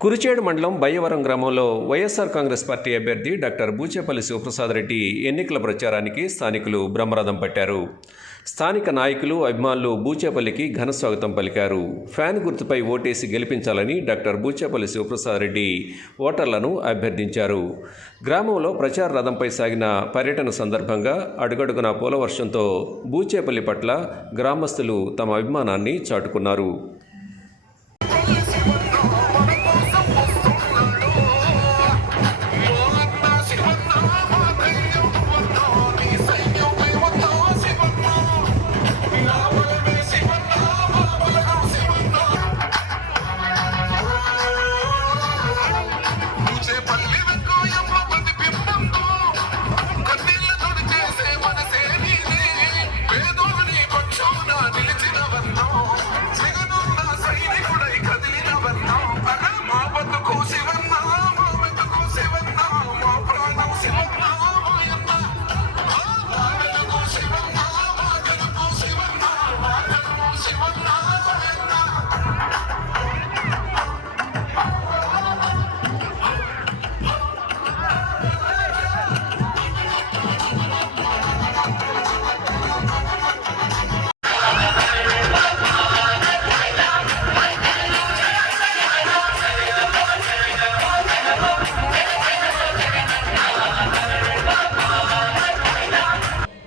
Kurichedu మండలం బయ్యవరం గ్రామంలో YSR Congress party అభ్యర్థి డాక్టర్ బూచేపల్లి శివప్రసాద్ రెడ్డి ఎన్నికల ప్రచారానికి స్థానికులు బ్రహ్మరథం పట్టారు. స్థానిక నాయకులు అభిమానులు బూచేపల్లికి ఘన స్వాగతం పలికారు. ఫ్యాన్ గుర్తుపై ఓటేసి గెలిపించాలని డాక్టర్ బూచేపల్లి శివప్రసాద్ రెడ్డి ఓటర్లను అభ్యర్థించారు. గ్రామంలో ప్రచార రథంపై సాగిన పర్యటన సందర్భంగా అడుగడుగున పూలవర్షంతో బూచేపల్లి పట్ల గ్రామస్తులు తమ అభిమానాన్ని చాటుకున్నారు.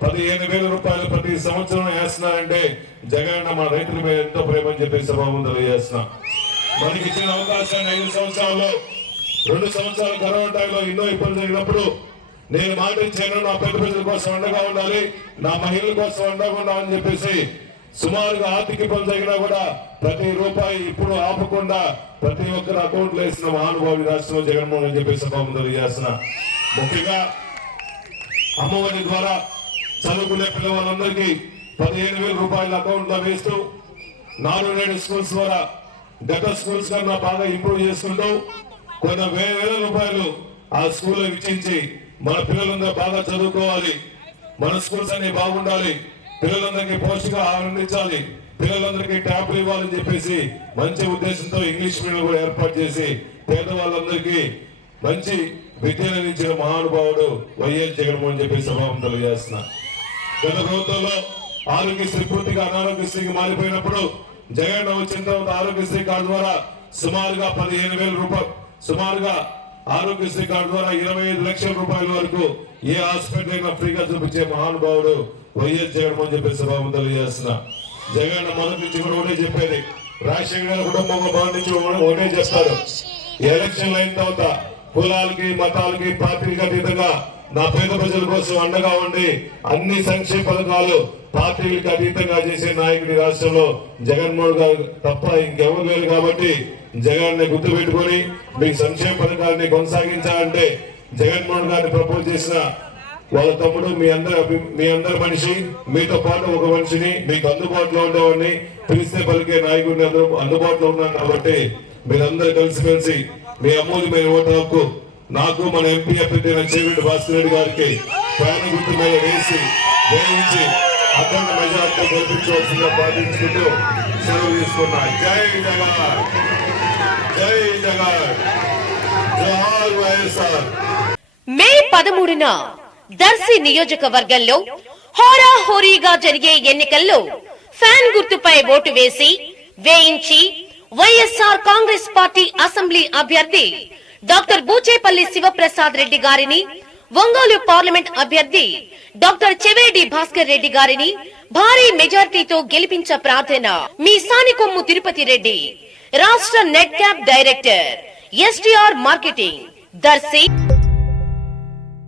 పదిహేను వేల రూపాయలు ప్రతి సంవత్సరం వేస్తున్నారంటే జగన్ మా రైతుల మీద ఎంతో ప్రేమ అని చెప్పి సభాము తెలియజేస్తున్నాం. మనకి ఇచ్చిన అవకాశాన్ని ఐదు సంవత్సరాల్లో రెండు సంవత్సరాల కరోనా టైంలో ఎన్నో ఇబ్బందులు జరిగినప్పుడు నేను మాట ఇచ్చాను నా పెద్ద ప్రజల కోసం అండగా ఉండాలి నా మహిళల కోసం అండగా అని చెప్పేసి సుమారుగా ఆర్థిక ఇబ్బంది జరిగినా కూడా ప్రతి రూపాయి ఇప్పుడు ఆపకుండా ప్రతి ఒక్కరు అకౌంట్లో వేసిన మహానుభావుడి రాష్ట్రంలో జగన్మోహన్ అని చెప్పేసి సభాము తెలియజేస్తున్నా. ముఖ్యంగా అమ్మఒడి ద్వారా చదువుకునే పిల్లవాళ్ళందరికీ పదిహేను వేల రూపాయల అకౌంట్లో వేస్తూ నాలుగు నేడు స్కూల్స్ ద్వారా గత స్కూల్స్ కన్నా బాగా ఇంప్రూవ్ చేసుకుంటూ కొన్ని వేల వేల రూపాయలు ఆ స్కూల్లో ఇచ్చించి మన పిల్లలందరూ బాగా చదువుకోవాలి. మన స్కూల్స్ అన్ని బాగుండాలి. పిల్లలందరికీ పోషక ఆనందించాలి. పిల్లలందరికీ ట్యాబ్లు ఇవ్వాలని చెప్పేసి మంచి ఉద్దేశంతో ఇంగ్లీష్ మీడియం కూడా ఏర్పాటు చేసి పేదవాళ్ళందరికీ మంచి విద్యను అందించిన మహానుభావుడు వైఎస్ జగన్మోహన్ చెప్పి సభావం తెలియజేస్తున్నా గత ప్రభుత్వంలో ఆరోగ్యశ్రీ పూర్తిగా అనారోగ్యశ్రీకి మారిపోయినప్పుడు జగన్ వచ్చిన తర్వాత ఆరోగ్యశ్రీ కార్డు ద్వారా సుమారుగా పదిహేను వేల రూపాయలు సుమారుగా ఆరోగ్యశ్రీ కార్డు ద్వారా ఇరవై ఐదు లక్షల రూపాయల వరకు ఏ హాస్పిటల్ అయినా ఫ్రీగా చూపించే మహానుభావుడు వైఎస్ జగన్మోహన్ చెప్పి సభావం తెలియజేస్తున్నా. జగన్ మొదటి నుంచి కూడా ఒకటే చెప్పేది రాజశేఖర గారి కుటుంబం మొదటి నుంచి ఒకటే చేస్తారు ఎలక్షన్లు అయిన తర్వాత కులాలకి మతాలకి పార్టీలకి అతీతంగా నా పేద ప్రజల కోసం అండగా ఉండి అన్ని సంక్షేమ పథకాలు పార్టీలకు అతీతంగా చేసే నాయకుడి రాష్ట్రంలో జగన్మోహన్ గారు తప్ప ఇంకెవరు లేరు కాబట్టి జగన్ని గుర్తు పెట్టుకొని మీ సంక్షేమ పథకాలని కొనసాగించాలంటే జగన్మోహన్ గారిని ప్రపోజ్ చేసిన వాళ్ళ తమ్ముడు మీ అందరి మీ అందరి మనిషి మీతో పాటు ఒక మనిషిని మీకు అందుబాటులో ఉండేవాడిని పిలిస్తే పలికే నాయకుడిని అందుబాటులో ఉన్నాను కాబట్టి మీరందరూ కలిసిమెలిసి మీ అమూల్యమైన ఓటు హక్కు నాకు మన ఎంపీ అభ్యర్థి చెవిరెడ్డి భాస్కర్ రెడ్డి గారికి ప్రయాణ గుర్తు మీద వేసి వేయించి అఖండ మెజార్టీ గెలిపించవలసిందిగా ప్రార్థించుకుంటూ సెలవు తీసుకున్నా. జై జగన్! జై జగన్! జోహార్ వైఎస్ఆర్! మే పదమూడున దర్శి నియోజకవర్గంలో హోరాహోరీగా జరిగే ఎన్నికల్లో ఫ్యాన్ గుర్తుపై ఓటు వేసి వేయించి వైఎస్ఆర్ కాంగ్రెస్ పార్టీ అసెంబ్లీ అభ్యర్థి డాక్టర్ బూచేపల్లి శివప్రసాద్ రెడ్డి గారిని ఒంగోలు పార్లమెంట్ అభ్యర్థి డాక్టర్ చెవేడి భాస్కర్ రెడ్డి గారిని భారీ మెజార్టీతో గెలిపించ ప్రార్థన. మీ సానికొమ్ము తిరుపతి రెడ్డి రాష్ట్ర net cap director STR marketing Darsi